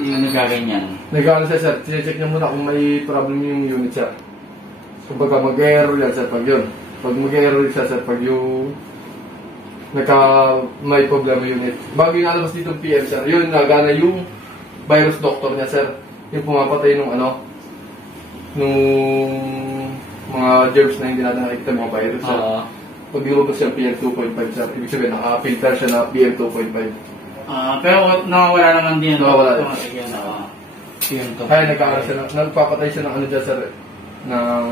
Yung nagaganyan. Nag-ano siya, sir. Sinecheck niya muna kung may problem yung unit, sir. Kumbaga mag-error yan, sir, pag yun. Pag mag-error siya, sir, pag yung may problema yung unit. Bago yung nalabas dito yung PM, sir, yun, nagana yung virus doctor niya, sir. Yung pumapatay nung nung mga germs na hindi natin nakikita mga virus, sir. Pag lumabas siya PM 2.5, sir, ibig sabihin, naka-filter siya na PM 2.5. Pero nawawala naman din. Nawawala din. PM 2.5. Kaya nagkakaroon siya, nagpapatay siya ng dyan, sir, ng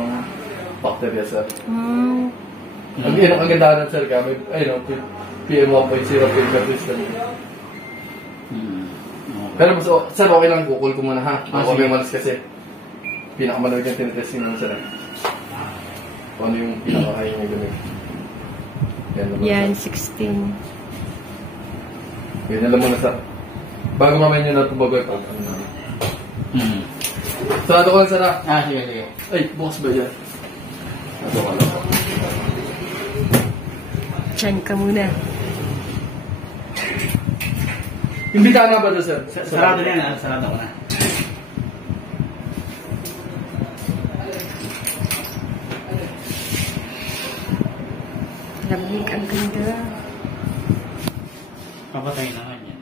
bacteria, sir. Ang ganda nun, sir, kami, PM 1.0 filter system. Pero mas, sir, okay lang, kukul ko muna, ha? Ako may malas kasi. Pinakamalag yung tinitesting naman, sir. Kung ano yung pinakakaya niya gamit. Yan, 16. Yan, alam mo na, sir. Bago mamaya nyo na tumabay pa. Sarado ko lang, sir, ha? Sige, sige. Ay, bukas ba yan? Sarado ko lang. Diyan ka muna. Imbitahan na ba doon, sir? Sarado na yan, sarado ko na. Lamig ang ganda. Papatay na nga yan.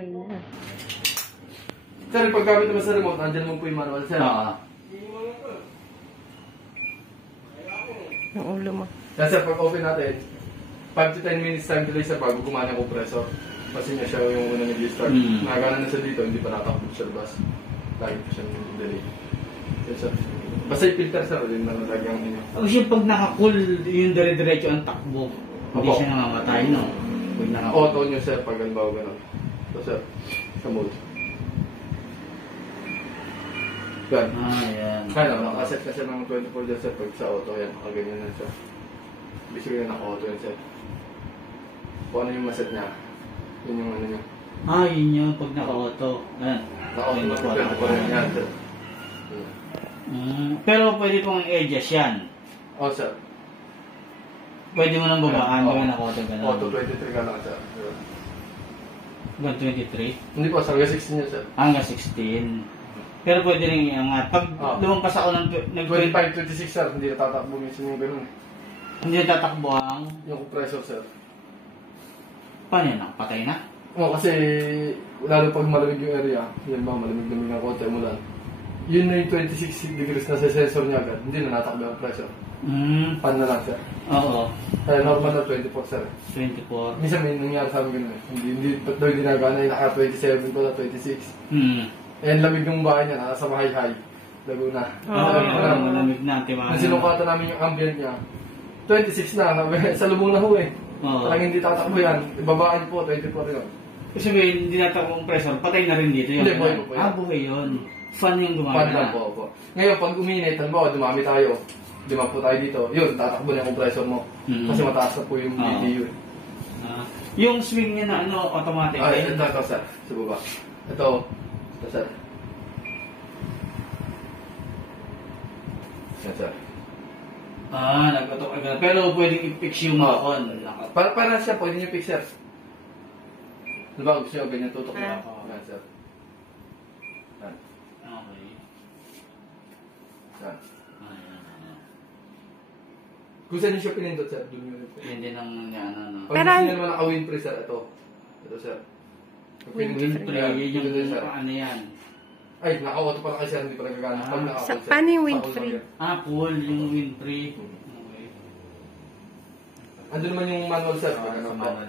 Okay na. Sir, yung paggamit naman sa remote, andyan mo po yung manual, sir. Oo. Yung ulo mo. Yan, sir, pag open natin, 5 to 10 minutes time delay, sir, bago kumana yung compressor. Kasi niya siya yung unang nag-start. Nagana na siya dito, hindi pa natakbo sa labas. Lagi pa siya delay. Yan, sir. Basta yung filter, sir, yun na nalagyan niyo. Kasi pag naka-cool, yung dire-diretso ang takbo. Hindi Opo. siya namamatay, no? Pag naka-cool. Auto nyo, sir, pag halimbawa gano'n. So, sir, sa mode. Yan. Yan. Kaya lang, nakaset na siya ng 24 dyan, sir, pag sa auto, yan, nakaganyan na siya. Ibig sabihin na naka-auto yan, sir. Kung ano yung maset niya, yun yung ano niya. Yun yung pag naka-auto. Ayan. Naka-auto na 24 yan, sir. Pero pwede pong adjust yan. Oo, sir. Pwede mo nang babaan Oo. kung naka-auto ka na. Auto 23 ka lang, sir. Hanggang 23. Hindi po, sir, hanggang 16 niya, sir. Hanggang 16. Pero pwede rin iangat. Pag lumampas ako ng 25, 26, sir, hindi natatakbo minsan yung gano'n. hindi tatakbo ang... Yung compressor, sir. Paano yan? Nakapatay na? Oo, kasi lalo pag malamig yung area, yan ba, malamig-lamig ng konti umulan. Yun na yung 26 degrees na sa sensor niya agad, hindi na natakbo yung pressure. Pan na lang, sir. Oo. Kaya normal na 24, sir. 24. Minsan may nangyari sa amin ganun eh. Hindi ginagana, yung naka 27 to na 26. Eh, lamig yung bahay niya, nasa Mahay-Hay, Laguna. Malamig na. Nung sinukatan namin yung ambient niya, 26 na, sa lubong na ho eh. Talagang hindi tatakbo yan. Ibabaan po, 24 yun. Kasi sabihin, hindi natakbo ang pressure, patay na rin dito yun. Hindi, buhay po yan. Buhay yun. Fun yung Pan gumamit lang po, po. Ngayon, pag uminit, halimbawa, dumami tayo, lima po tayo dito, yun, tatakbo na yung compressor mo. Kasi mataas na po yung BTU eh. Yung swing niya na ano, automatic. Ito, sir, sa baba. Ito, sir. Yan, sir. Nagpatok agad. Pero pwedeng i-fix yung on. Para siya, pwede niyo fix, sir. Diba, gusto niyo ganyan tutok na ako. Yan, sir. Yan. Okay. Yan. Ayan. Kung saan niyo siya pinindot, sir, doon yun. Yan din ang ano. Pag gusto niyo naman naka-windpress, sir, ito. Ito, sir. Windfree, yung ano yan. Ay, naka-auto pala kasi hindi pa nagagana. Pag naka-auto, sir, Paano yung naka-auto windfree? lang yan. Pool, yung windfree. Okay. Andun naman yung manual, sir. Sa manual naman.